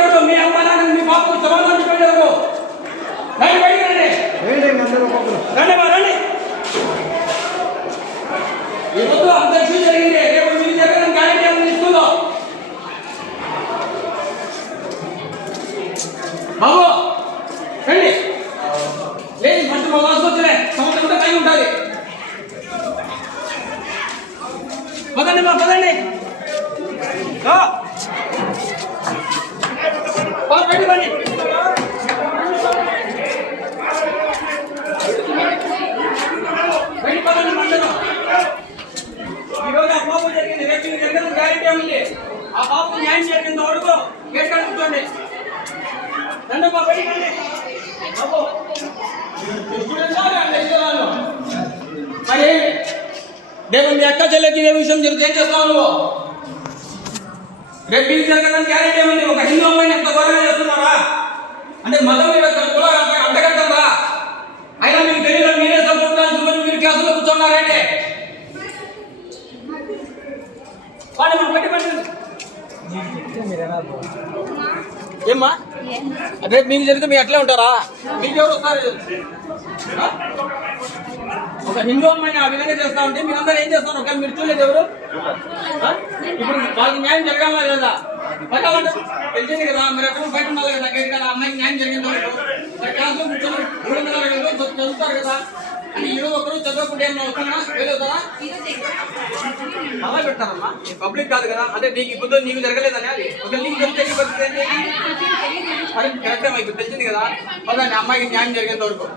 మీకెవరు మీ అమ్మ నాన్న మీ బాబుకు సమాధానం చెప్పేవారు రండి బయటికి రండి రండి ఈరోజు అంత ఇష్యూ జరిగింది రేపు మీరు జరగడం గ్యారెంటీ ఏమైనా ఇస్తుందో బాబు రండి లేదు మంచి మా వాసు వచ్చినాయి సంవత్సరం కూడా కలిగి ఉంటుంది పదండి మా పదండి బయట రండి బయట పదండి మండలం ఈరోజు ఆ పాపం జరిగింది రేపు జరగడం గ్యారెంటీ ఉంది ఆ పాపం న్యాయం జరిగినంత వరకు గేట్ కాడ కూర్చోండి రండి మా బయట రండి బాబు మరి రేపు మీ అక్క చెల్లెకి ఏ విషయం జరిగితే ఏం చేస్తావు నువ్వు రేపు మీకు జరగడానికి గ్యారెంటీ ఏమండి ఒక హిందూ అమ్మాయిని ఎంత ఘోరంగా చేస్తున్నారా అంటే మతం మీద కుల అడ్డగట్టరా అయినా మీకు తెలియదు మీరే చదువుకుంటారు మీరు క్లాసులో కూర్చున్నారంటే వాడి మనం పెట్టి పెట్టండి ఏమ్మా రేపు మీకు జరిగితే మీరు అట్లే ఉంటారా మీకు ఎవరు వస్తారు ఒక హిందూ అమ్మాయిని ఆ విధంగా చేస్తా ఉంటే మీరందరూ ఏం చేస్తారు ఒకవేళ మీరు చూడలేదు ఎవరు ఇప్పుడు వాళ్ళకి న్యాయం జరగాలా లేదా పట్టాలంటే తెలిసింది కదా మీరు ఎక్కడ బయట ఉండాలి కదా గేట్ కదా అమ్మాయికి న్యాయం జరిగింది మరి క్లాస్లో కూర్చొని 3 చదువుతారు కదా అని ఈరోజు ఒకరు చదవకుండా ఏమన్నా అవుతున్నా వెళ్ళవుతారా అలా పెడతారమ్మా పబ్లిక్ కాదు కదా అదే నీకు ఇప్పుడు నీకు జరగలేదని అది ఒక నీకు జరిగితే కరెక్టే మీకు తెలిసింది కదా పదండి అమ్మాయికి న్యాయం జరిగేంత వరకు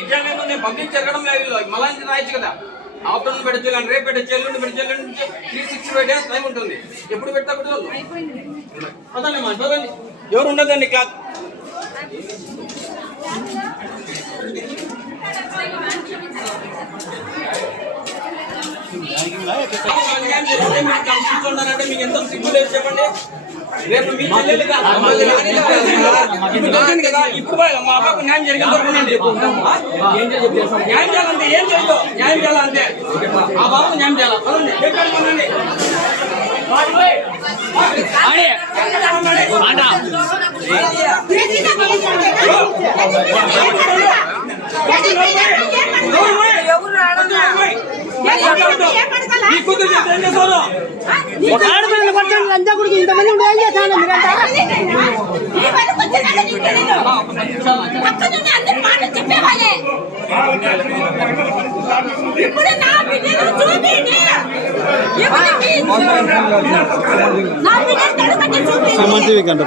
ఎగ్జామ్ ఏమో నేను పబ్లిక్ జరగడం లేదు మళ్ళీ రాయొచ్చు కదా ఆఫ్టర్నూన్ పెట్టచ్చు కానీ రేపు పెట్టచ్చు ఎల్లుండి పెట్టచ్చు ఎల్లుండి 365 days టైం ఉంటుంది ఎప్పుడు పెడతా పెట్టదు పదండి మా పదండి ఎవరు ఉండదండి క్లాస్ కూర్చున్నారంటే మీకు ఎంత సిగ్గు లేదు చెప్పండి రేపు మీ చెల్లెలు కదా ఇప్పుడు మా అబ్బాకు న్యాయం జరిగింది న్యాయం చేయాలంటే ఏం చేయదు న్యాయం చేయాలంటే ఆ బాబు న్యాయం చేయాలి పదండి ఆడపిల్లలు పట్టండి లంచా గుడికి ఇంతమంది ఉండి ఏం చేస్తాను మంచివి కంటే